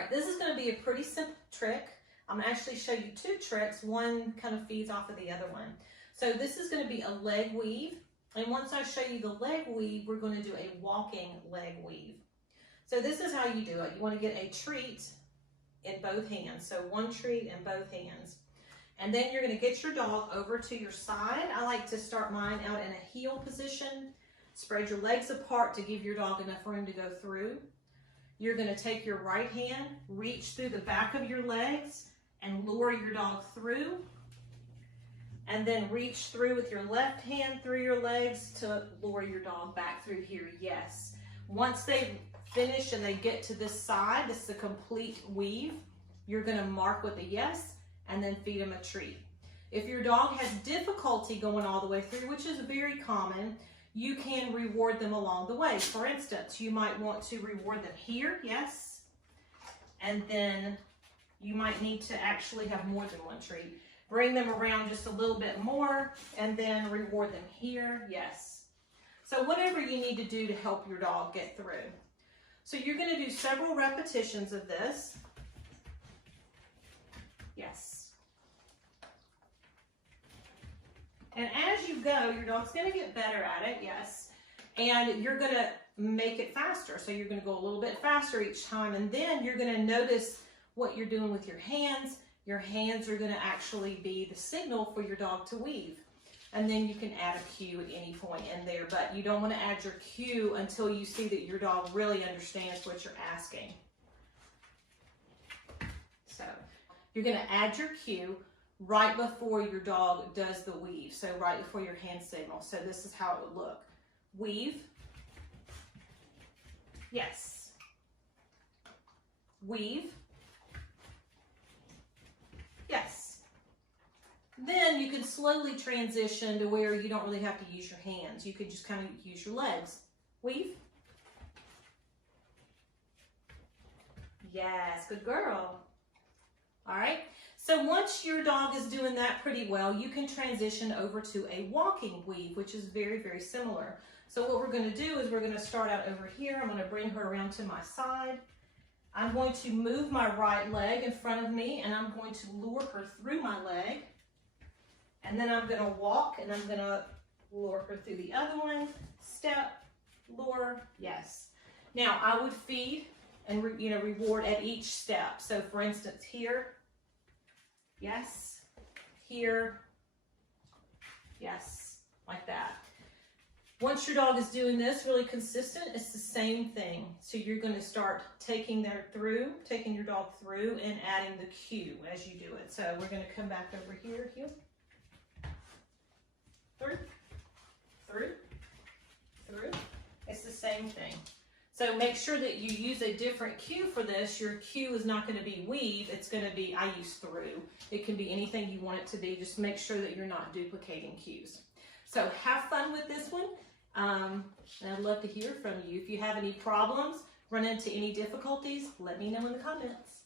right, this is going to be a pretty simple trick. I'm going to actually show you two tricks. One kind of feeds off of the other one. So this is going to be a leg weave. And once I show you the leg weave, we're going to do a walking leg weave. So this is how you do it. You want to get a treat in both hands. So one treat in both hands. And then you're going to get your dog over to your side. I like to start mine out in a heel position. Spread your legs apart to give your dog enough room to go through. You're going to take your right hand, reach through the back of your legs, and lure your dog through. And then reach through with your left hand through your legs to lure your dog back through here. Yes. Once they finish and they get to this side, this is a complete weave, you're going to mark with a yes and then feed them a treat. If your dog has difficulty going all the way through, which is very common, you can reward them along the way. For instance, you might want to reward them here, yes, and then you might need to actually have more than one treat. Bring them around just a little bit more and then reward them here, yes. So whatever you need to do to help your dog get through. So you're going to do several repetitions of this. Yes. And as you go, your dog's going to get better at it, yes. And you're going to make it faster. So you're going to go a little bit faster each time. And then you're going to notice what you're doing with your hands. Your hands are going to actually be the signal for your dog to weave. And then you can add a cue at any point in there. But you don't want to add your cue until you see that your dog really understands what you're asking. So you're going to add your cue right before your dog does the weave. So right before your hand signal. So this is how it would look. Weave. Yes. Weave. Yes. Then you can slowly transition to where you don't really have to use your hands. You could just kind of use your legs. Weave. Yes, good girl. All right. So once your dog is doing that pretty well, you can transition over to a walking weave, which is very, very similar. So what we're going to do is we're going to start out over here. I'm going to bring her around to my side. I'm going to move my right leg in front of me, and I'm going to lure her through my leg. And then I'm going to walk, and I'm going to lure her through the other one. Step, lure, yes. Now, I would feed and reward at each step. So for instance, here, yes, here, yes, like that. Once your dog is doing this really consistent, it's the same thing. So you're going to start taking your dog through and adding the cue as you do it. So we're going to come back over here, through, through, through. It's the same thing. So make sure that you use a different cue for this. Your cue is not going to be weave. It's going to be, I use through. It can be anything you want it to be. Just make sure that you're not duplicating cues. So have fun with this one. And I'd love to hear from you. If you have any problems, run into any difficulties, let me know in the comments.